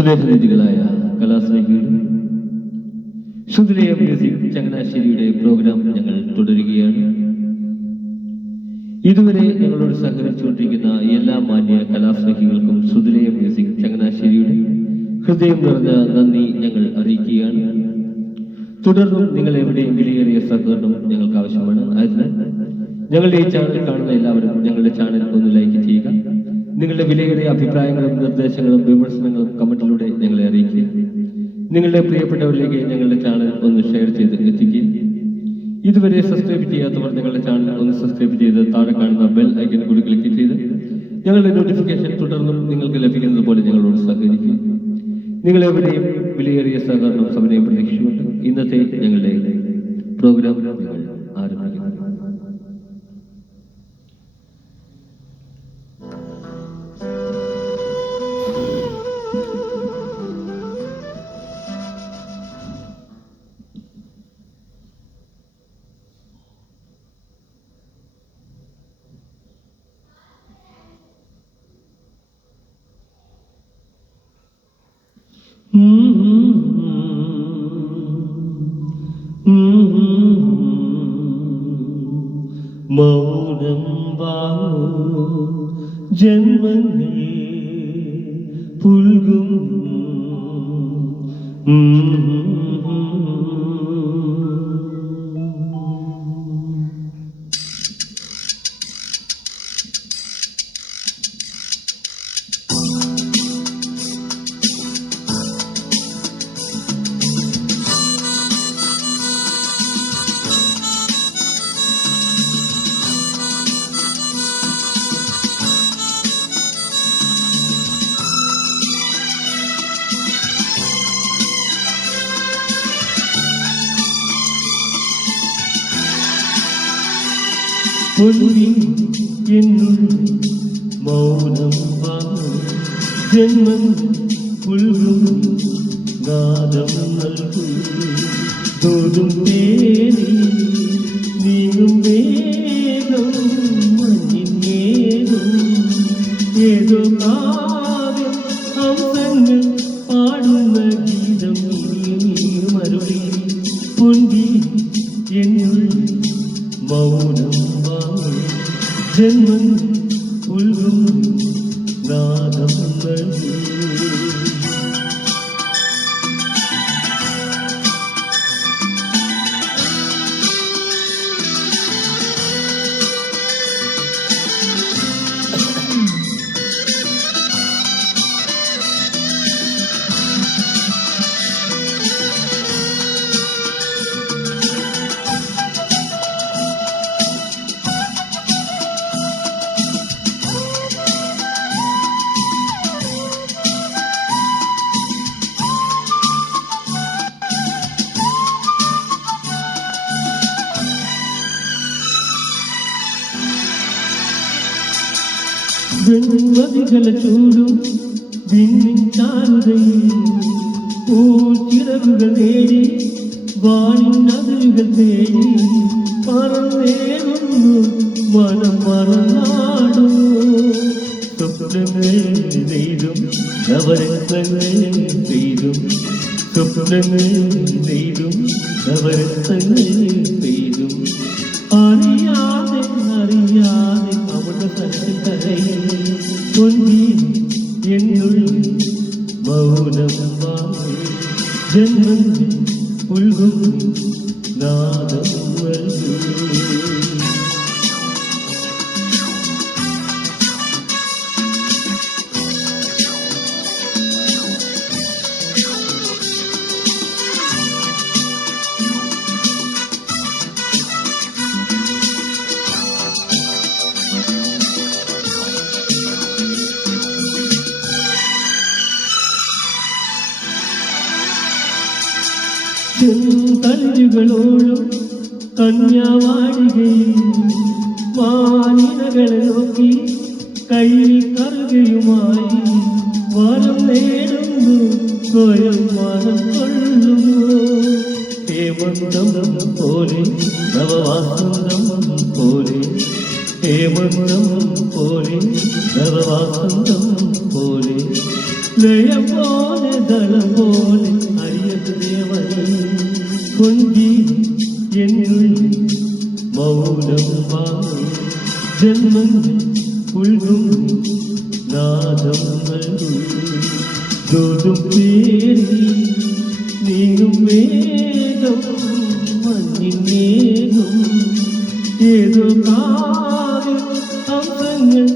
സ്നേഹനിധികളായ കലാസ്നേഹികൾ, ശുദ്ധലയ music ചങ്ങനാശ്ശേരിയുടെ programme ഞങ്ങൾ തുടരുകയാണ്. ഇതുവരെ ഞങ്ങളോട് സഹകരിച്ചുകൊണ്ടിരിക്കുന്ന എല്ലാ മാന്യ കലാസ്നേഹികൾക്കും ശുദ്ധലയ മ്യൂസിക് ചങ്ങനാശ്ശേരിയുടെ ഹൃദയം നിറഞ്ഞ നന്ദി ഞങ്ങൾ അറിയിക്കുകയാണ്. തുടർന്നും നിങ്ങൾ എവിടെയും വിലയേറിയ സഹകരണം ഞങ്ങൾക്ക് ആവശ്യമാണ്. അതിനാൽ ഞങ്ങളുടെ ഈ ചാനൽ കാണുന്ന എല്ലാവരും ഞങ്ങളുടെ ചാനൽ ഒന്ന് ലൈക്ക് ചെയ്യുക. നിങ്ങളുടെ വിലയേറിയ അഭിപ്രായങ്ങളും നിർദ്ദേശങ്ങളും വിമർശനങ്ങളും കമന്റിലൂടെ ഞങ്ങളെ അറിയിക്കുക. നിങ്ങളുടെ പ്രിയപ്പെട്ടവരിലേക്ക് ഞങ്ങളുടെ ചാനൽ ഒന്ന് ഷെയർ ചെയ്ത് എത്തിക്കുക. ഇതുവരെ സബ്സ്ക്രൈബ് ചെയ്യാത്തവർ ഞങ്ങളുടെ ചാനൽ ഒന്ന് സബ്സ്ക്രൈബ് ചെയ്ത് താഴെ കാണുന്ന ബെൽ ഐക്കൺ കൂടി ക്ലിക്ക് ചെയ്ത് ഞങ്ങളുടെ നോട്ടിഫിക്കേഷൻ തുടർന്നും നിങ്ങൾക്ക് ലഭിക്കുന്നത് പോലെ ഞങ്ങളോട് സഹകരിക്കുക. നിങ്ങളെവിടെയും വിലയേറിയ സഹകരണം സമയം പ്രതീക്ഷിച്ചുകൊണ്ട് ഇന്നത്തെ ഞങ്ങളുടെ പ്രോഗ്രാം ഞങ്ങൾ ആരംഭിക്കുന്നു. മൗനം വാങ്ങൂ ജന്മങ്ങൾ പുൽകും മൗനം ജന്മം പുൽകും നാദം നൽകും തോതും തേനി നീങ്ങും വേഗം മഞ്ഞിനേതും ഏതോ കാവ്യം ഹംസങ്ങൾ പാടുന്ന ഗീതം മരുളി പൊന്തി എന്നുള്ളിൽ മൗനം ജന്മം ഉൾകും നാദം നൽകി. വെൺമതികള ചൂടും വിണ്ണിൻ ചാരുതയിൽ പൂച്ചിറകുകൾ നേടി വാണിൻ അതിരുകൾ തേടി പറന്നേറുന്നു മനം മറന്നാടും സ്വപ്നങ്ങൾ നെയ്തും നവരത്നങ്ങൾ പെയ്തും സ്വപ്നങ്ങൾ നെയ്തും നവരത്നങ്ങൾ പെയ്തും അറിയാതെ അറിയാതെ അവളുടെ കരത്തിൽ കരയിൽ പൊന്തി എന്നുള്ളിൽ മൗനം ജന്മം ഉൾകും നാദം ചെറുതളിരുകളോടും കന്യാവാടികയിൽ മാനിനകളെ നോക്കി കയ്യിൽ കറുകയുമായി വരം നേടുന്നു സ്വയം മനം കൊള്ളുന്നു ഹേമന്തം പോലെ നവവാസന്തം പോലെ ഹേമന്തം പോലെ നവവാസന്തം പോലെ ലയം പോലെ ദളം പോലെ അറിയത് ദേവൻ കൊഞ്ചി എന്നുള്ളിൽ മൗനം വാങ്ങും ജന്മങ്ങൾ ഉൾകും നാദം നൽകും തോതും പേരി നീങ്ങും വേഗം മഞ്ഞിനേകും ഏതോ കാവ്യ അംശങ്ങൾ